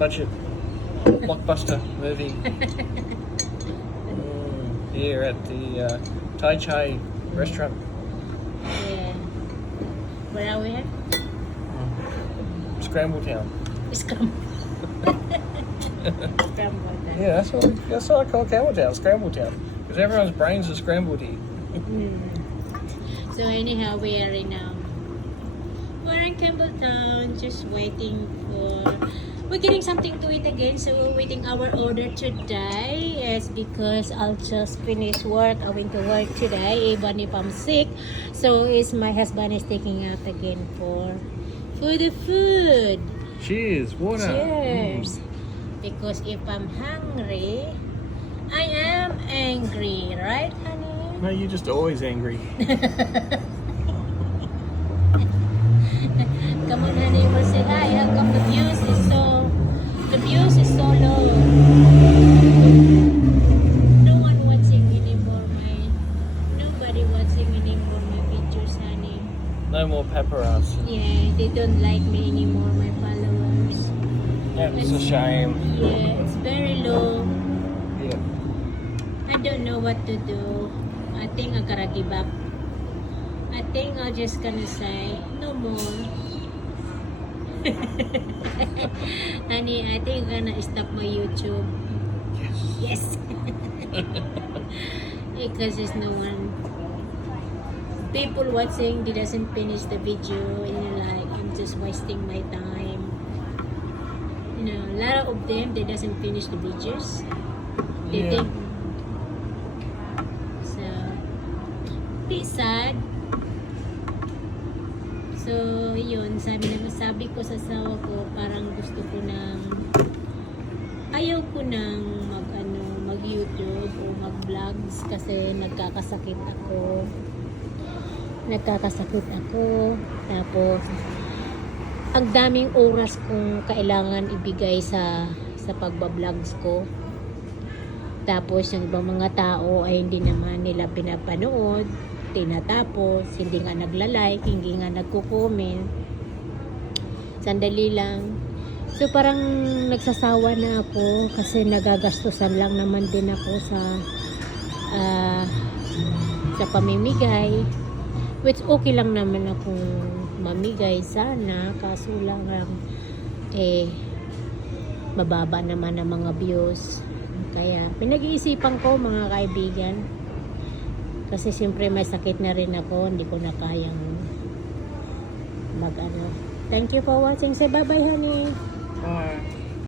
budget blockbuster movie. Here at the Tai Chai restaurant. Yeah. Where are we at? Scramble Town. Scramble. Scramble. Yeah, that's what I call Camel Town, Scramble Town. Because everyone's brains are scrambled here. So anyhow, we are in we're in Campbelltown, just waiting for. We're getting something to eat again, so we're waiting our order today. Yes, because I'll just finish work. I went to work today, even if I'm sick. So my husband is taking out again for the food. Cheers, water. Cheers. Because if I'm hungry, I am angry, right, honey? No, you're just always angry. Come on, honey, we'll say hi. How come the views is so low? No one watching anymore, nobody watching anymore my videos, honey. No more paparazzi. Yeah, they don't like me anymore, my followers. That's a shame. Yeah, it's very low. Yeah. I don't know what to do. I think I gotta give up. I think I'm just gonna say no more. Honey, I think I'm gonna stop my YouTube. Yes. Because there's no one. People watching, they doesn't finish the video, and you're like, I'm just wasting my time. You know, a lot of them, they doesn't finish the videos. They Yeah. think. So, bit sad. So, yun, sabi ko sa asawa ko, parang gusto ko ayaw ko mag YouTube o mag vlogs kasi nagkakasakit ako. Tapos, ang daming oras kong kailangan ibigay sa pagba-vlogs ko. Tapos, yung ibang mga tao ay hindi naman nila pinapanood, tinatapos, hindi nga nagla-like, hindi nga nagko-comment. Sandali lang. So parang nagsasawa na ako kasi nagagastusan lang naman din ako sa pamimigay. Which okay lang naman akong mamigay sana, kaso lang mababa naman ang mga views. Kaya pinag-iisipan ko, mga kaibigan. Kasi siyempre may sakit na rin ako, hindi ko na kayang Thank you for watching. Say bye-bye, honey.